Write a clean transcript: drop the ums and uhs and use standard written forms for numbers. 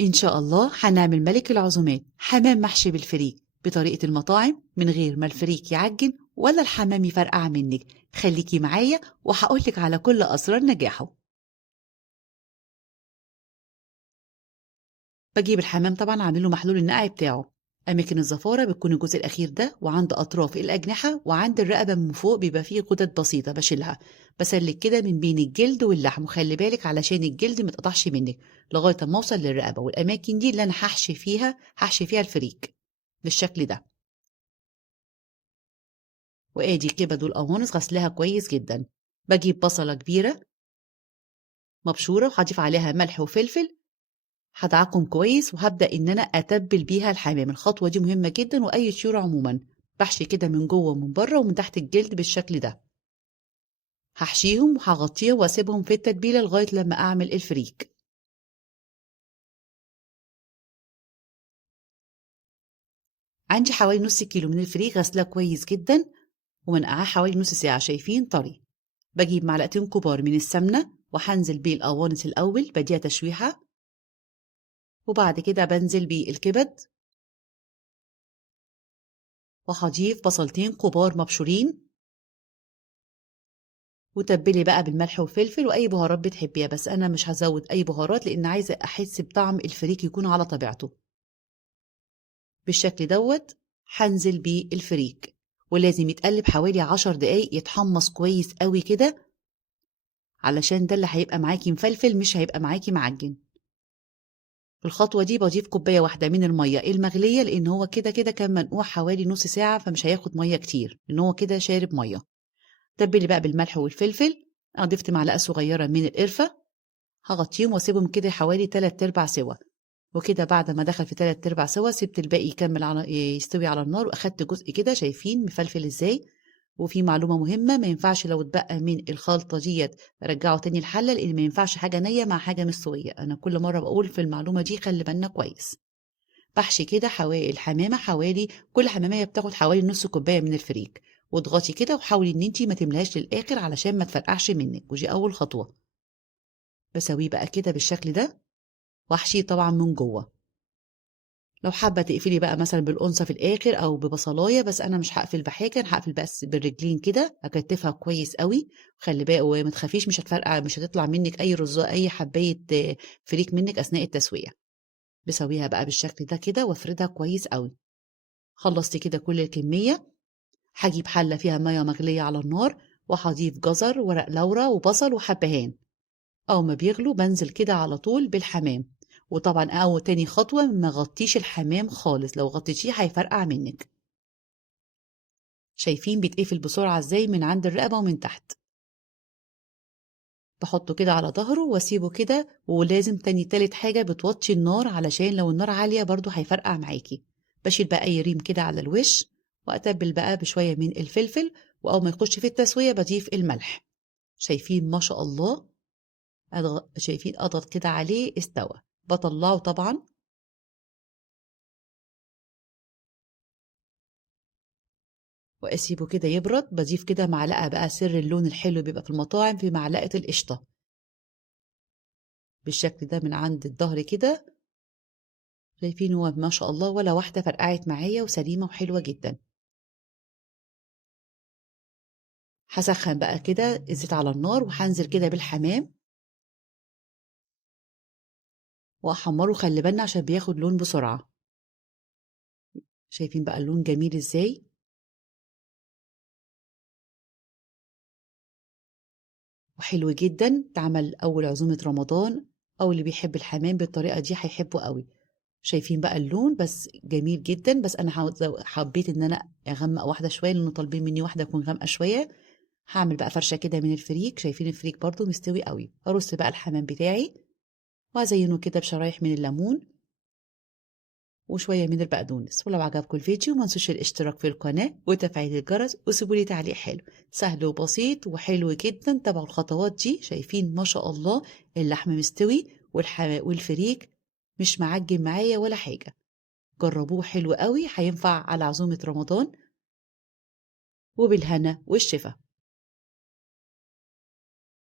إن شاء الله هنعمل ملك العزومات حمام محشي بالفريك بطريقة المطاعم من غير ما الفريك يعجن ولا الحمام يفرقع منك. خليكي معايا وهقولك على كل أسرار نجاحه. بجيب الحمام طبعا عامله محلول النقع بتاعه. أماكن الزفارة بتكون الجزء الأخير ده، وعند أطراف الأجنحة وعند الرقبة من فوق بيبقى فيه غدد بسيطة بشيلها. بسلك كده من بين الجلد واللحم، وخلي بالك علشان الجلد متقطعش منك لغاية ما أوصل للرقبة، والأماكن دي اللي أنا هحشي فيها الفريك بالشكل ده. وآدي الكبد والقوانص غسلها كويس جدا. بجيب بصلة كبيرة مبشورة وهضيف عليها ملح وفلفل، هدعكم كويس وهبدأ إن أنا أتبل بيها الحمام. الخطوة دي مهمة جدا، وأي طيور عموما بحشي كده من جوه ومن بره ومن تحت الجلد بالشكل ده. هحشيهم وهغطيهم واسيبهم في التتبيلة لغاية لما أعمل الفريك. عندي حوالي نص كيلو من الفريك غسلاه كويس جدا ومنقعاه حوالي نص ساعة، شايفين طري. بجيب معلقتين كبار من السمنة وهنزل بيه القوانص الأول بديها تشويحة، وبعد كده بنزل بيه الكبد، وهضيف بصلتين كبار مبشورين، وتبلي بقى بالملح والفلفل واي بهارات بتحبيها، بس انا مش هزود اي بهارات لان عايزه احس بطعم الفريك يكون على طبيعته بالشكل دوت. هنزل بيه الفريك ولازم يتقلب حوالي 10 دقايق، يتحمص كويس قوي كده علشان ده اللي هيبقى معاكي مفلفل، مش هيبقى معاكي معجن. في الخطوه دي بضيف كوبايه واحده من الميه المغليه، لان هو كده كده كان منقوع حوالي نص ساعه فمش هياخد ميه كتير، لان هو كده شارب ميه. تبلي بقى بالملح والفلفل. انا ضفت معلقه صغيره من القرفه، هغطيهم واسيبهم كده حوالي 3/4 سوا. وكده بعد ما دخل في 3/4 سوا سبت الباقي يكمل يستوي على النار، واخدت جزء كده شايفين مفلفل ازاي. وفي معلومة مهمة، ما ينفعش لو اتبقى من الخلطة ديت رجعه تاني الحلة، لان ما ينفعش حاجة نية مع حاجة مستوية. انا كل مرة بقول في المعلومة دي خلي بالنا كويس. بحشي كده حوالي الحمامة، حوالي كل حمامية بتاخد حوالي نص كوباية من الفريك، واضغطي كده وحاولي ان انتي ما تملهاش للاخر علشان ما تفرقعش منك، ودي اول خطوة. بسويه بقى كده بالشكل ده، واحشيه طبعا من جوه. لو حابه تقفلي بقى مثلا بالقنصه في الاخر او ببصلايه، بس انا مش هقفل بحاجه، انا هقفل بس بالرجلين كده اكتفها كويس قوي. خلي بالك وما تخافيش، مش هتفرقع، مش هتطلع منك اي رز اي حبايه فريك منك اثناء التسويه. بسويها بقى بالشكل ده كده وافردها كويس قوي. خلصت كده كل الكميه. هجيب حله فيها ميه مغليه على النار، وهضيف جزر ورق لورا وبصل وحبهان. أول ما بيغلوا بنزل كده على طول بالحمام. وطبعا أو تاني خطوة ما غطيش الحمام خالص، لو غطيتيه هيفرقع منك. شايفين بيتقفل بسرعة ازاي من عند الرقبة ومن تحت. بحطه كده على ظهره واسيبه كده، ولازم تاني تالت حاجة بتوطي النار علشان لو النار عالية برضو هيفرقع معاكي. بشيل بقى أي ريم كده على الوش، وأتبل بقى بشوية من الفلفل، وأول ما يخش في التسوية بضيف الملح. شايفين ما شاء الله، شايفين أضغط كده عليه استوى. بطلعه طبعا، واسيبه كده يبرد. بضيف كده معلقه بقى، سر اللون الحلو بيبقى في المطاعم في معلقه القشطه بالشكل ده من عند الظهر كده. شايفين هو ما شاء الله ولا واحده فرقعت معايا وسليمه وحلوه جدا. هسخن بقى كده الزيت على النار، وهنزل كده بالحمام واحمره. خلي بالنا عشان بياخد لون بسرعه. شايفين بقى اللون جميل ازاي. وحلو جدا، تعمل اول عزومه رمضان، او اللي بيحب الحمام بالطريقه دي هيحبه قوي. شايفين بقى اللون بس جميل جدا، بس انا حبيت ان انا اغمق واحده شويه لانه طالبين مني واحده تكون غامقه شويه. هعمل بقى فرشه كده من الفريك. شايفين الفريك برضو مستوي قوي. ارص بقى الحمام بتاعي وازينه كده بشرايح من الليمون وشويه من البقدونس. ولو عجبكم الفيديو ما تنسوش الاشتراك في القناه وتفعيل الجرس، وسيبوا لي تعليق حلو. سهل وبسيط وحلو جدا، تابعوا الخطوات دي. شايفين ما شاء الله اللحم مستوي والفريك مش معجن معايا ولا حاجه. جربوه حلو قوي، هينفع على عزومة رمضان. وبالهنا والشفا.